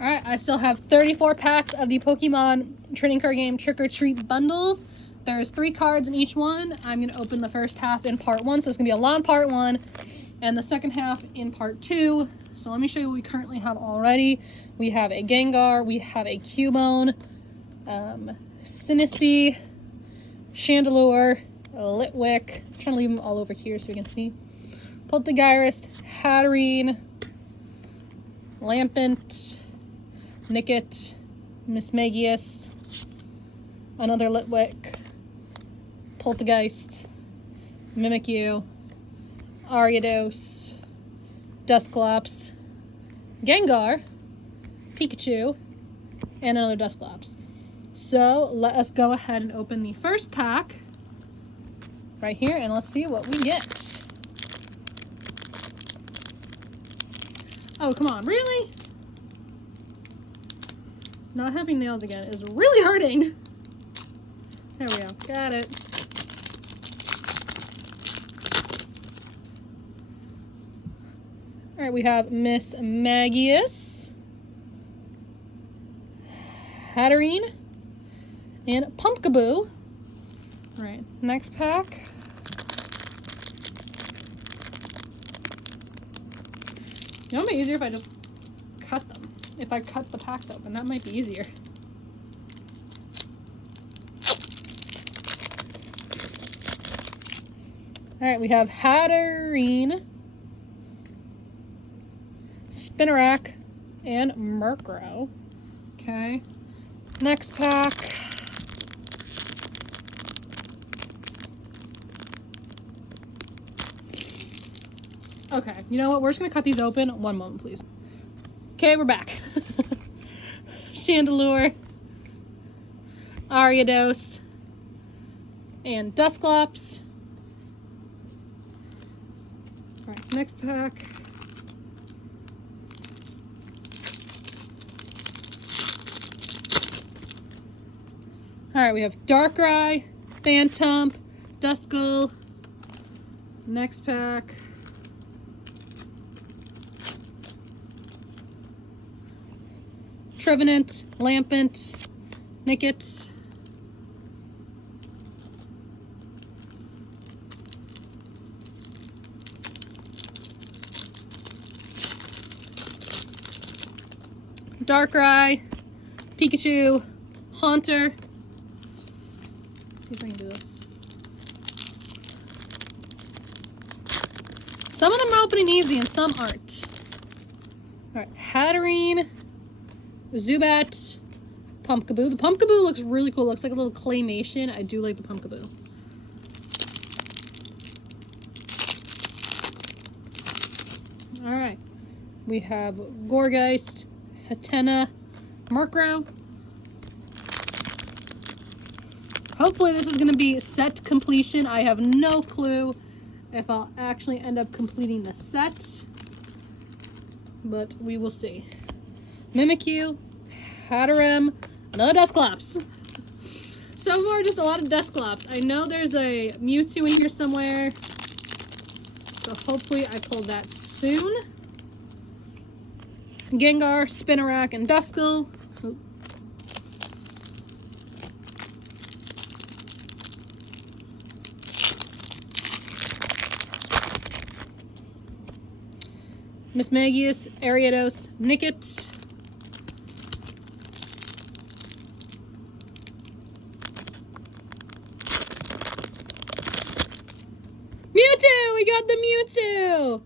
Alright, I still have 34 packs of the Pokemon trading card game Trick or Treat bundles. There's 3 cards in each one. I'm going to open the first half in part 1, so it's going to be a long part 1, and the second half in part 2. So let me show you what we currently have already. We have a Gengar, we have a Cubone, Sinistea, Chandelure, Litwick. I'm trying to leave them all over here so we can see. Poltegeist, Hatterene, Lampent, Nickit, Mismagius, another Litwick, Poltegeist, Mimikyu, Ariados, Dusclops, Gengar, Pikachu, and another Dusclops. So let us go ahead and open the first pack right here, and let's see what we get. Oh, come on, really? Not having nails again is really hurting. There we go, got it. All right, we have Mismagius, Hatterene, and Pumpkaboo. All right, next pack. You know, it might be easier if I just cut them. If I cut the packs open, that might be easier. All right, we have Hatterene, Spinarak, and Murkrow. Okay, next pack. Okay, you know what? We're just gonna cut these open. One moment, please. Okay, we're back. Chandelure, Ariados, and Dusclops. All right, next pack. All right, we have Darkrai, Phantump, Duskull. Next pack. Trevenant, Lampent, Nickit, Darkrai, Pikachu, Haunter. Let's see if I can do this. Some of them are opening easy and some aren't. All right, Hatterene, Zubat, Pumpkaboo. The Pumpkaboo looks really cool. It looks like a little claymation. I do like the Pumpkaboo. All right. We have Gourgeist, Hatena, Murkrow. Hopefully this is going to be set completion. I have no clue if I'll actually end up completing the set, but we will see. Mimikyu, Hatterene, another Dusclops. So far, just a lot of Dusclops. I know there's a Mewtwo in here somewhere, so hopefully I pull that soon. Gengar, Spinarak, and Duskull. Oh. Mismagius, Ariados, Nickit. Mewtwo! We got the Mewtwo!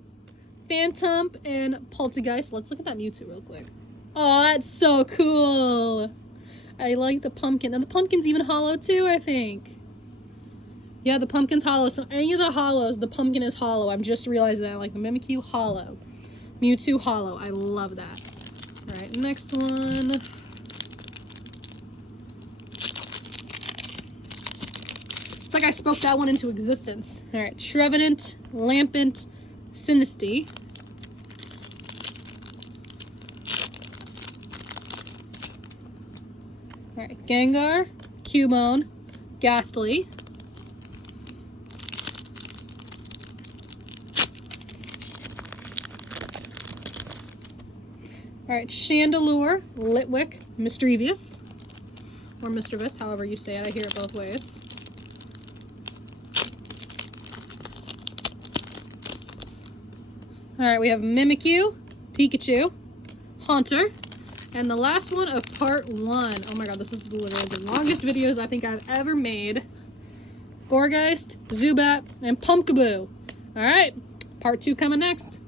Phantump and Poltegeist. Let's look at that Mewtwo real quick. Oh, that's so cool. I like the pumpkin. And the pumpkin's even hollow too, I think. Yeah, the pumpkin's hollow. So any of the hollows, the pumpkin is hollow. I'm just realizing that. Like the Mimikyu, hollow. Mewtwo, hollow. I love that. All right, next one. It's like I spoke that one into existence. All right, Trevenant, Lampent, Sinistea. All right, Gengar, Cubone, Ghastly. Alright, Chandelure, Litwick, Mischievous. Or Mischievous, however you say it. I hear it both ways. Alright, we have Mimikyu, Pikachu, Haunter, and the last one of part 1. Oh my god, this is literally the longest videos I think I've ever made. Gourgeist, Zubat, and Pumpkaboo. Alright, part 2 coming next.